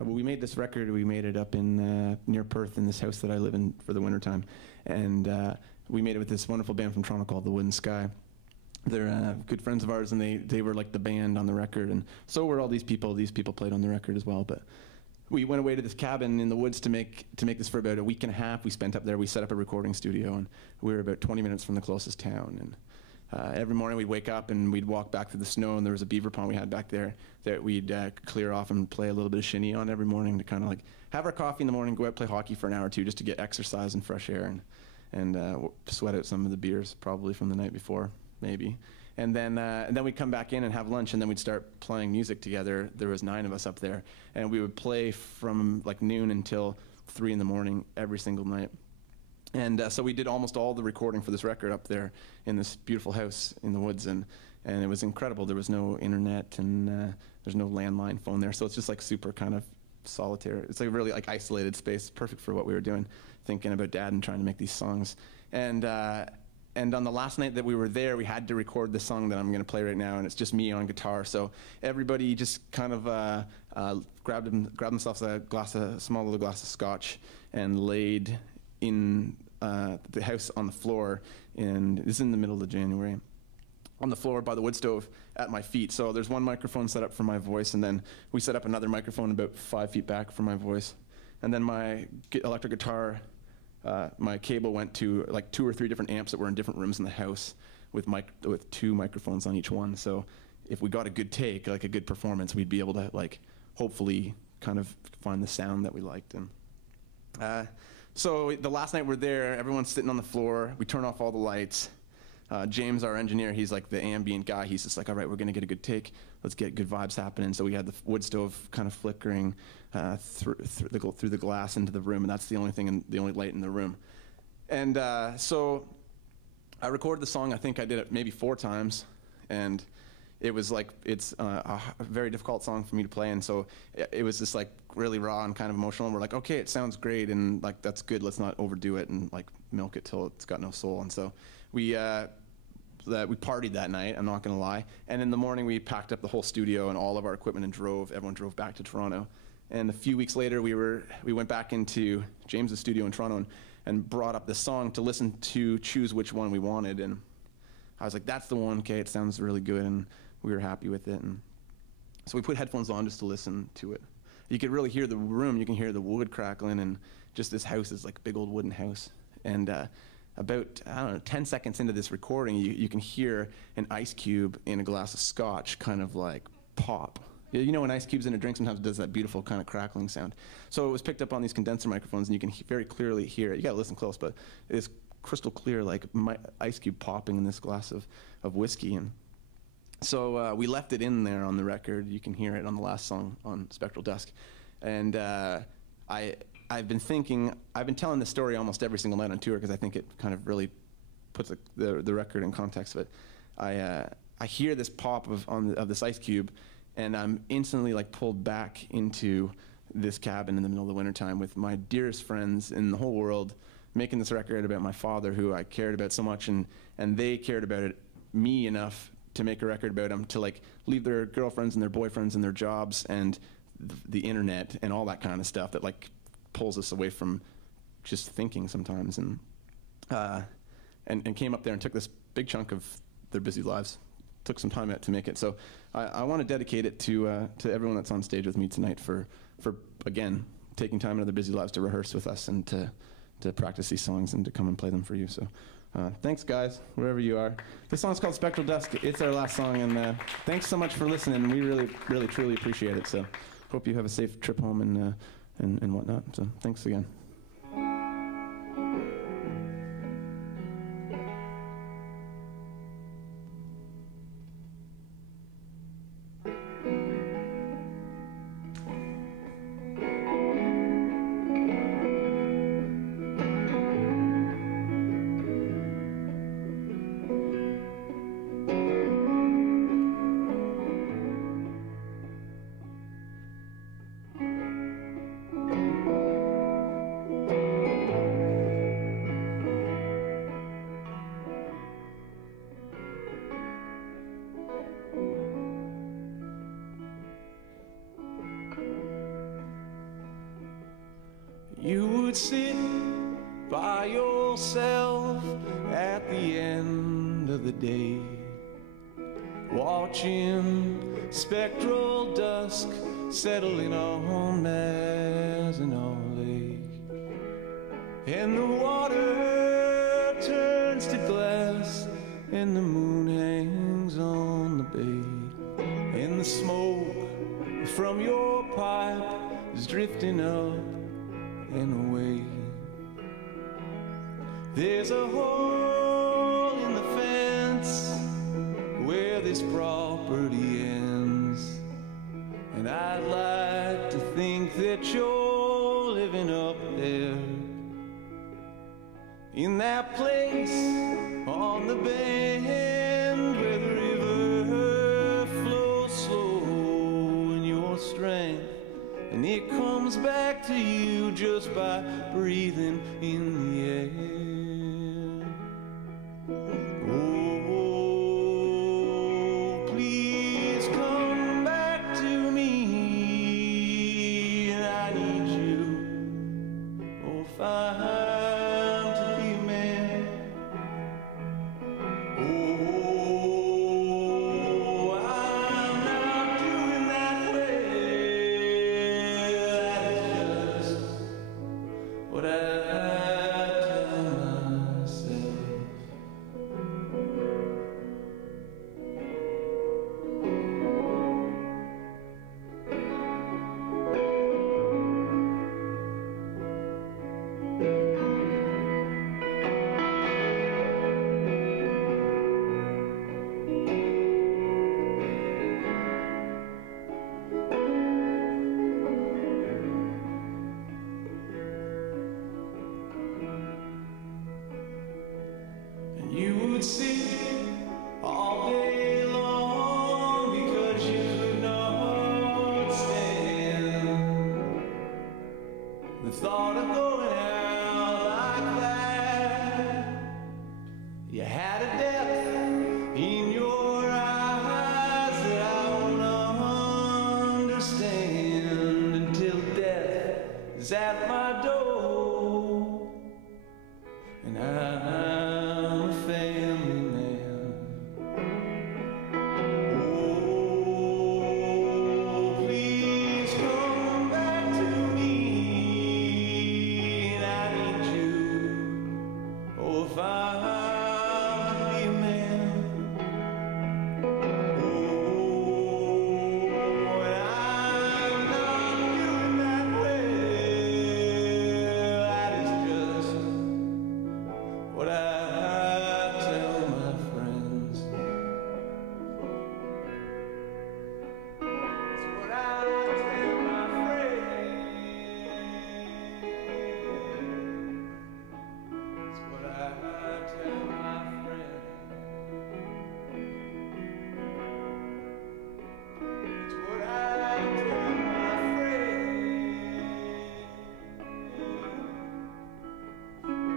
we made this record. We made it up in near Perth in this house that I live in for the wintertime. And we made it with this wonderful band from Toronto called The Wooden Sky. They're good friends of ours, and they were like the band on the record. And so were all these people. These people played on the record as well. But we went away to this cabin in the woods to make this for about a week and a half. We spent up there. We set up a recording studio, and we were about 20 minutes from the closest town. And every morning we'd wake up and we'd walk back through the snow, and there was a beaver pond we had back there that we'd clear off and play a little bit of shinny on every morning to kind of like have our coffee in the morning, go out play hockey for an hour or two just to get exercise and fresh air and sweat out some of the beers probably from the night before, maybe. And then we'd come back in and have lunch, and then we'd start playing music together. There was 9 of us up there, and we would play from like noon until 3 in the morning every single night. And so we did almost all the recording for this record up there in this beautiful house in the woods, and it was incredible. There was no internet, and there's no landline phone there, so it's just like super kind of solitary. It's like a really like isolated space, perfect for what we were doing, thinking about Dad and trying to make these songs. And on the last night that we were there, we had to record the song that I'm going to play right now, and it's just me on guitar. So everybody just kind of grabbed themselves a small little glass of scotch and laid in the house on the floor, and this is in the middle of January, on the floor by the wood stove at my feet. So there's one microphone set up for my voice, and then we set up another microphone about 5 feet back for my voice. And then my electric guitar, my cable went to like 2 or 3 different amps that were in different rooms in the house with 2 microphones on each one. So if we got a good take, like a good performance, we'd be able to like hopefully kind of find the sound that we liked. And so the last night we're there, everyone's sitting on the floor. We turn off all the lights. James, our engineer, he's like the ambient guy. He's just like, all right, we're going to get a good take. Let's get good vibes happening. So we had the wood stove kind of flickering through the glass into the room, and that's the only thing, the only light in the room. And so I recorded the song. I think I did it maybe 4 times, and it was like, it's a very difficult song for me to play, and so it was just like really raw and kind of emotional, and we're like, okay, it sounds great, and like that's good, let's not overdo it and like milk it till it's got no soul. And so we partied that night, I'm not gonna lie, and in the morning we packed up the whole studio and all of our equipment and everyone drove back to Toronto. And a few weeks later we went back into James's studio in Toronto and brought up the song to listen to, choose which one we wanted, and I was like, that's the one, okay, it sounds really good, and we were happy with it. And so we put headphones on just to listen to it. You could really hear the room, you can hear the wood crackling, and just this house is like a big old wooden house. And about, I don't know, 10 seconds into this recording, you can hear an ice cube in a glass of scotch kind of like pop. You know when ice cubes in a drink sometimes it does that beautiful kind of crackling sound. So it was picked up on these condenser microphones, and you can very clearly hear it. You gotta listen close, but it's crystal clear, like my ice cube popping in this glass of whiskey. And so we left it in there on the record. You can hear it on the last song on Spectral Dusk. And I've been telling this story almost every single night on tour because I think it kind of really puts the record in context. But I hear this pop of this ice cube, and I'm instantly like pulled back into this cabin in the middle of the wintertime with my dearest friends in the whole world, making this record about my father, who I cared about so much, and they cared about me enough to make a record about him, to like leave their girlfriends and their boyfriends and their jobs and the internet and all that kind of stuff that like pulls us away from just thinking sometimes, and came up there and took this big chunk of their busy lives, took some time out to make it. So I want to dedicate it to everyone that's on stage with me tonight for again taking time out of their busy lives to rehearse with us and to practice these songs and to come and play them for you. So thanks, guys, wherever you are. This song's called Spectral Dusk. It's our last song, and thanks so much for listening. We really, really, truly appreciate it. So hope you have a safe trip home and whatnot. So thanks again. would sit by yourself at the end of the day, watching spectral dusk settling on Mazenal Lake, and the water turns to glass and the moon hangs on the bay, and the smoke from your pipe is drifting up and away. There's a hole in the fence where this property ends, and I'd like to think that you're living up there, in that place on the bend where the river flows slow in your strength, and it comes back to you just by breathing in the air. Oh, please come back to me, and I need you. Oh, if I'm to be a man. Oh, I'm not doing that well. That is just what I tell myself. And you would sit all day long because you could not stand the thought of going out like that. You had a depth in your eyes that I won't understand until death is at my door, and I'm a family man. Oh, please come back to me, and I need you. Oh, if I'm to be a man. Oh, and I'm not doing that well. That is just what I tell my friends. It's what I tell my friends. It's what I tell my friends. It's what I tell my friends.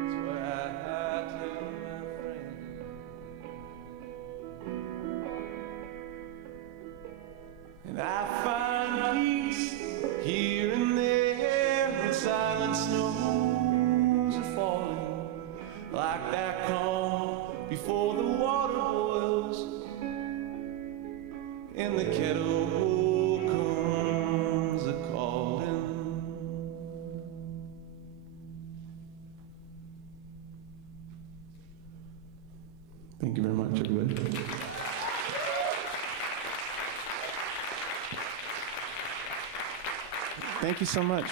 It's what I tell my friends. And I find peace here and there when silent snows are falling, like that calm before the water boils and the kettle comes a calling. Thank you very much, everybody. Thank you so much.